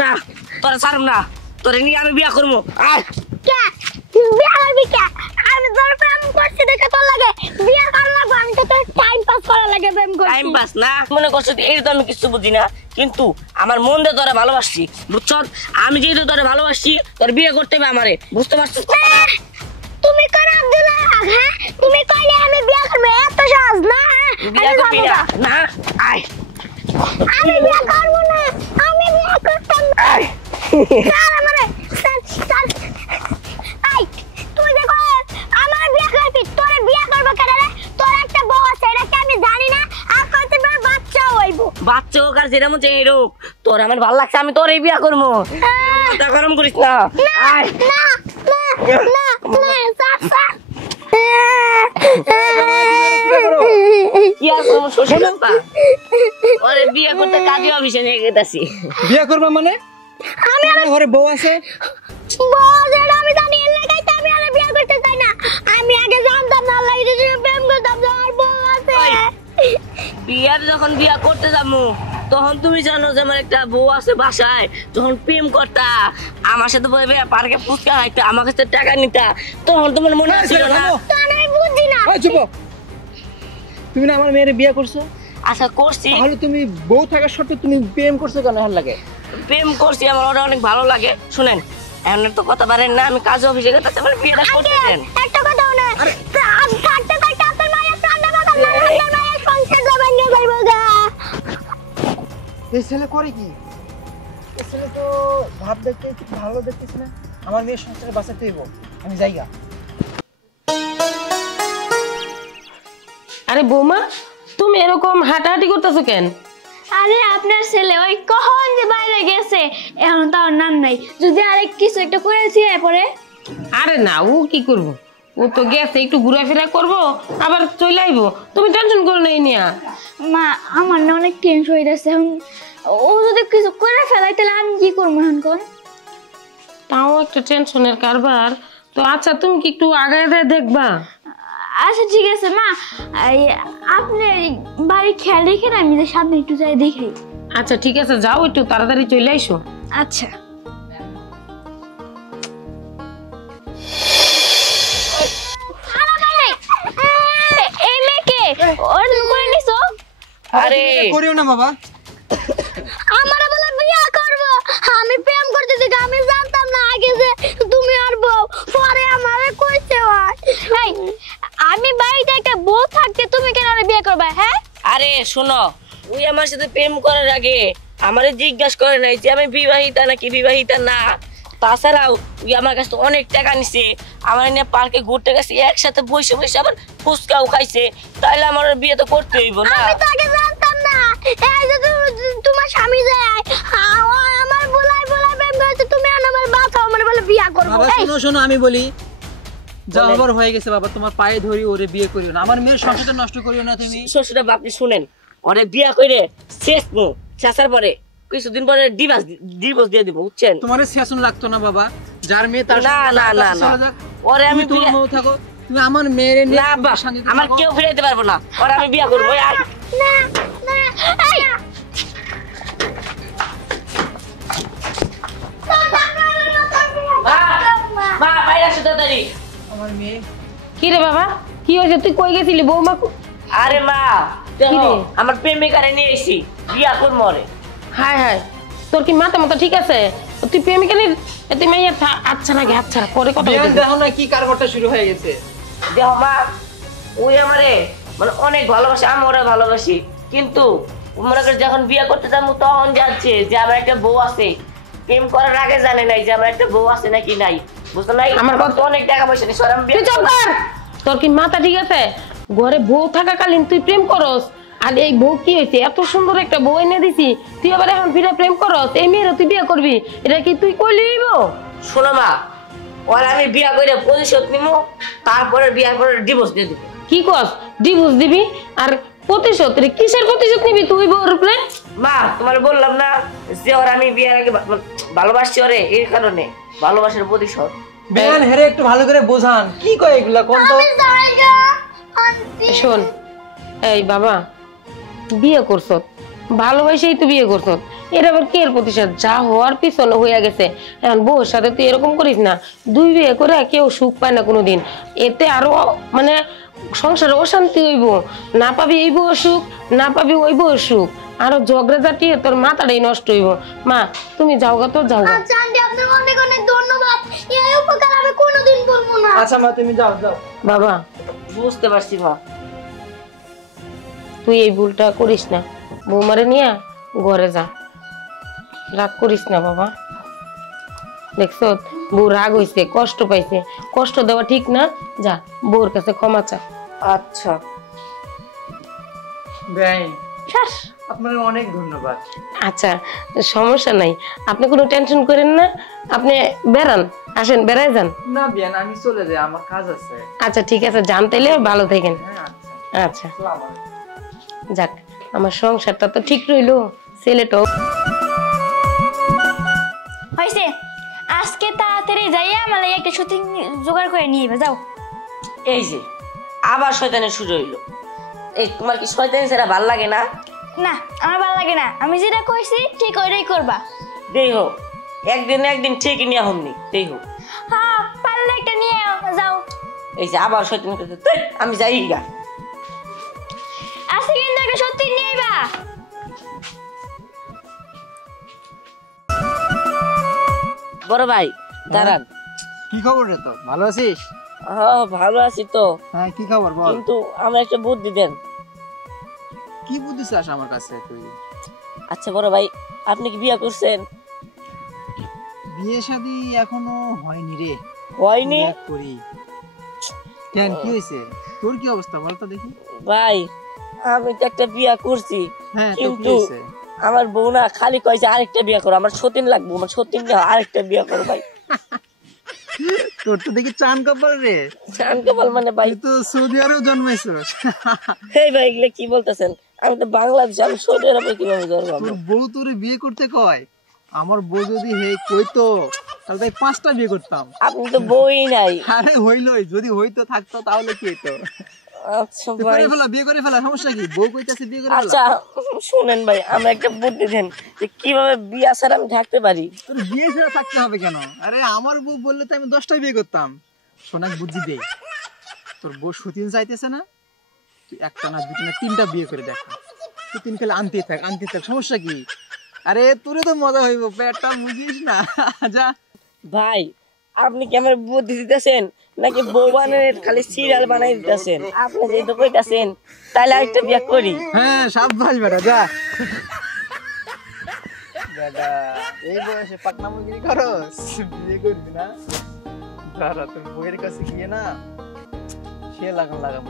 না তোরা ছাড়ব না, তোরে নিয়ে আমি বিয়া করবো। আমি তোর প্রেম করছি দেখে তোর লাগে বিয়া করা লাগবে, আমি তো তোর টাইম পাস করা লাগে প্রেম করছি। টাইম পাস না মনে করছো, এটা তো আমি কিছু বুঝি না, কিন্তু আমার মন দিয়ে তোরা ভালোবাসছি, বুঝছ? আমি যেহেতু তোরা ভালোবাসছি, তোর বিয়ে করতে হবে আমারে, বুঝতে পারছিস? তুমি কোন আব্দুল্লাহ? হ্যাঁ তুমি কইলে আমি বিয়া করব, এত সহজ না? বিয়া করবি না? না আয়, আমি বিয়া করব না, আমি বিয়া করতাম না। আয় স্যার আমারে স্যার আই তুই দেখো আমার বিয়া করবি, তোরে বিয়া করব কেন রে? তোর একটা বউ আছে, এটা কি আমি জানি না? আর কত বড় বাচ্চা হইবো, বাচ্চা হোক আর যেটা মন চাই হোক, তোর আমার ভালো লাগছে, আমি তোর এই বিয়া করবো। মাথা গরম করিস না। আয় না না না না স্যার স্যার কি আর করবো, শ্বশুর বাবা ওরে বিয়ে করতে কাজী অফিসে নিয়ে গেতাছি। বিয়ে করবে মানে? আমি আর ঘরে বউ আছে, বউ যেটা আমি জানি এর লাগাই তো আমি আর বিয়া করতে চাই না। আমি আগে জানতাম না আল্লাহ এটা প্রেম করতাম না, আর বউ আছে। বিয়ার যখন বিয়া করতে যাবো তখন তুমি জানো যে আমার একটা বউ আছে বাসায়, যখন প্রেম করতা আমার সাথে বলবে পার্কে ফুচকা খাইতে, আমার কাছে টাকা নিতা, তখন তোমার মনে ছিল না? তো আমি বুঝি না। চুপ। তুমি না আমার মেয়ের বিয়ে করছো, আশা করছি তাহলে তুমি বউ থাকার সত্ত্বেও তুমি প্রেম করছো কেন? হাল লাগে প্রেম করছি, আমার ওটা অনেক ভালো লাগে। শুনেন এখন তো কথা পারেন না, আমি কাজ অফিসে গেতে আমার বিয়েটা করতে দেন। একটা কথা না কাটতে কাটতে আপনার মায়ের প্রাণটা বাঁচান না, আপনার মায়ের সংসার জবান নিয়ে যাইব গা। এই ছেলে করে কি? এই ছেলে তো ভাব দেখতে ভালো দেখতেছ না, আমার মেয়ের সংসারে বাঁচাতে হইব, আমি যাইগা। আরে বৌমা, তুমি এরকম হাঁটাহাঁটি করতেছো কেন? আরে আপনার ছেলে ওই কখন যে বাইরে গেছে, এখন তার নাম নাই, যদি আরেক কিছু একটা করেছি পরে। আরে না, ও কি করবো, ও তো গেছে একটু ঘোরাফেরা করবো আবার চলে আইবো, তুমি টেনশন করো না এই নিয়া। মা আমার না অনেক টেনশন হইতেছে, এখন ও যদি কিছু করে ফেলাই তাহলে আমি কি করবো এখন কোন? তাও একটা টেনশনের কারবার তো। আচ্ছা তুমি কি একটু আগায় যায় দেখবা? আচ্ছা ঠিক আছে মা, আপনি বাড়ি খেয়াল রেখেন, আমি যে সামনে একটু যাই দেখি। আচ্ছা ঠিক আছে, যাও একটু তাড়াতাড়ি চলে আইসো। আচ্ছা এই মেয়েকে ওর করে নিছো? আরে করিও না বাবা, আমারে বলে বিয়া করব, আমি প্রেম করতে দিকে আমি জানতাম না আগে যে তুমি আর বউ, পরে আমারে কইছে হয়। এই আমি বাড়িতে একটা বউ থাকতে তুমি কেন আর বিয়ে করবে? হ্যাঁ আরে শোনো, ওই আমার সাথে প্রেম করার আগে আমারে জিজ্ঞাসা করে নাই যে আমি বিবাহিতা নাকি বিবাহিতা না। তাছাড়াও ওই আমার কাছে অনেক টাকা নিছে, আমার নিয়ে পার্কে ঘুরতে গেছে, একসাথে বসে বসে আবার ফুচকাও খাইছে, তাইলে আমার বিয়ে তো করতে হইব না? আমি তো আগে জানতাম না, এই যে তোমার স্বামী যায় আমার বলাই বলাই প্রেম করতে, তুমি আর আমার বাঁচাও, আমারে বলে বিয়া করব। বাবা শোনো শোনো, আমি বলি যা আবার হয়ে গেছে বাবা, তোমার পায়ে ধরি, ওরে বিয়ে করিও না, আমার মেয়ের সংসারটা নষ্ট করিও না তুমি। শ্বশুরা আপনি শুনেন, ওরে বিয়া করে শেষ মো শেষার পরে কিছুদিন পরে ডিভোর্স দিয়ে দিব, বুঝছেন? তোমার শাসন লাগতো না বাবা, যার মেয়ে তার না না না না, ওরে আমি তুমি তোমার বউ থাকো, তুমি আমার মেয়েরে নিয়ে না আব্বা, আমার কেউ ফিরাইতে পারবো না, ওরে আমি বিয়া করবো। আর না না এই মা বাইরে আসো তাড়াতাড়ি। আমার মেয়ে কি রে বাবা, কি হয়েছে? তুই কই গেছিলি বৌমা? আরে মা দেখো, আমার প্রেমিকারে নিয়ে এসেছি, বিয়া করবো ওরে। হায় হায়, তোর কি মাথা মাথা ঠিক আছে? তুই প্রেমিকা নিয়ে তুই মাইয়া আচ্ছা নাকি? আচ্ছা পরে কথা বলতে। দেখো না কি কারবারটা শুরু হয়ে গেছে। দেখো মা, ওই আমারে মানে অনেক ভালোবাসে, আমি ওরা ভালোবাসি, কিন্তু মনে করে যখন বিয়ে করতে যাবো তখন যাচ্ছে যে আমার একটা বউ আছে, প্রেম করার আগে জানে নাই যে আমার একটা বউ আছে নাকি নাই, বুঝতো নাই? আমার তো অনেক টাকা পয়সা নেই, সর আমি বিয়ে করব। তোর কি মাথা ঠিক আছে? ঘরে বউ থাকাকালীন তুই প্রেম করস, আর এই বউ কি হয়েছে? এত সুন্দর একটা বউ এনে দিছি, তুই আবার এখন ফিরে প্রেম করস? এই মেয়ের তুই বিয়ে করবি, এটা কি তুই কইলি? শোনো মা, ওর আমি বিয়া করে প্রতিশোধ নিবো, তারপরে বিয়ার পরে ডিভোর্স দিয়ে দিব। কি কস? ডিভোর্স দিবি? আর প্রতিশোধ? কিসের প্রতিশোধ নিবি তুই বউর উপরে? মা তোমার বললাম না যে ওর আমি বিয়ার আগে ভালোবাসছি, ওরে এই কারণে ভালোবাসার প্রতিশোধ। বেয়ান হেরে একটু ভালো করে বোঝান, কি কয় এগুলা কোন তো? শোন, এই বাবা, বিয়ে করছ, ভালোবাসেই তো বিয়ে করছ, এটা আবার কে এর প্রতিশোধ? যা হওয়ার পিছনে হইয়া গেছে। এখন বউর সাথে তুই এরকম করিস না। দুই বিয়ে করে কেউ সুখ পায় না কোনোদিন। এতে আরো মানে সংসারে অশান্তি হইব। না পাবি এই বউর সুখ, না পাবি ওই বউর সুখ, আরো ঝগড়া জাটিয়ে তোর মাথাটাই নষ্ট হইব। মা তুমি যাও গা, তো যাও গা। আচ্ছা আন্টি, আপনার অনেক অনেক ধন্যবাদ। এই উপকার আমি কোনোদিন বলবো না। আচ্ছা মা, তুমি যাও যাও। বাবা বুঝতে পারছি মা। তুই এই ভুলটা করিস না, বৌমারে নিয়ে ঘরে যা, রাগ করিস না বাবা। দেখছ বউ রাগ হইছে, কষ্ট পাইছে, কষ্ট দেওয়া ঠিক না। যা বউর কাছে ক্ষমা চা। আচ্ছা ভাই, শ্বাস। আপনার অনেক ধন্যবাদ। আচ্ছা সমস্যা নাই, আপনি কোনো টেনশন করেন না। আপনি বেড়ান, আসেন বেড়ায় যান। না বিয়ান, আমি চলে যাই, আমার কাজ আছে। আচ্ছা ঠিক আছে, যান তাইলে, ভালো থাকেন। হ্যাঁ আচ্ছা, আচ্ছা আসসালামু আলাইকুম। যাক, আমার সংসারটা তো ঠিক রইলো, ছেলেটাও। হয়েছে, আজকে তাড়াতাড়ি যাইয়া আমার লাগি একটা সত্যি জোগাড় করে নিয়ে যাবে, যাও। এই যে আবার শয়তানি শুরু হইলো। এই তোমার কি শয়তানি ছাড়া ভাল লাগে না? না, আমার ভালো লাগে না। আমি যেটা কইছি ঠিক ওইটাই করবা। দেই হোক, একদিন না একদিন ঠিকই নিয়ে হমনি। দেই হোক, হ্যাঁ, পারলে একটা নিয়ে যাও। এই যে আবার শয়তানি করতে, তুই আমি যাই গা। আজকে কিন্তু একটা সত্যি নিয়ে আইবা। বড় ভাই দাঁড়ান। কি খবর রে? তো ভালো আছিস? হ্যাঁ ভালো আছি তো, হ্যাঁ, কি খবর বল। কিন্তু আমার একটা বুদ্ধি দেন। কি বুদ্ধি চাস আমার কাছে তুই? আচ্ছা বড় ভাই, আপনি কি বিয়ে করছেন? বিয়ে শাদী এখনো হয়নি রে। হয়নি? দেখ করি। কেন, কি হয়েছে? তোর কি অবস্থা বল তো দেখি। ভাই আমি তো একটা বিয়ে করছি, হ্যাঁ, তো কি কিন্তু হয়েছে? আমার বউ না খালি কয়েছে আরেকটা বিয়ে করো, আমার সতীন লাগবে, আমার সতীন আরেকটা বিয়ে করো ভাই। তোর তো দেখি চান কপাল রে। জানতে পার মানে ভাই। তুই তো সৌদি আরব জন্মেছিস। এই ভাই এগুলো কি বলতেছেন? আমি তো বাংলাদেশ, আমি সৌদি আরবে কিভাবে ধরবো? তোর বউ তোরে বিয়ে করতে কয়। আমার বউ যদি হে কইতো তাহলে তাই 5টা বিয়ে করতাম। আপনি তো বই নাই। আরে হইলই, যদি হইতো থাকতো তাহলে কি হইতো? আচ্ছা তুই ভাই, করে ফেলা, বিয়ে করে ফেলা, সমস্যা কি? বউ কইতাছে বিয়ে করে ফেলা। আচ্ছা শুনেন ভাই, আমরা একটা বুদ্ধি দেন যে কিভাবে বিয়ে ছাড়া আমি থাকতে পারি। তোর বিয়ে ছাড়া থাকতে হবে কেন? আরে আমার বউ বললে তো আমি 10টা বিয়ে করতাম। শোন, এক বুদ্ধি দেই। তোর বউ সতীন চাইতেছে না, তুই একটা না, দুটো না, 3টা বিয়ে করে দেখ। সতীন খেলে আনতেই থাক, আনতেই থাক, সমস্যা কি? আরে তোরে তো মজা হইব, পেটটা বুঝিস না। যা। ভাই আপনি কি আমার বুদ্ধি দিতেছেন নাকি বউ বানানোর খালি সিরিয়াল বানাই দিতেছেন? আপনি যেহেতু কইতাছেন তাহলে আরেকটা বিয়ে করি। হ্যাঁ, সাবধান বেটা, যা। বেটা এই বয়সে পাকনামগিরি করস, বিয়ে করবি না? দাঁড়া, তোর বউয়ের কাছে গিয়ে না সে লাগাম লাগাম।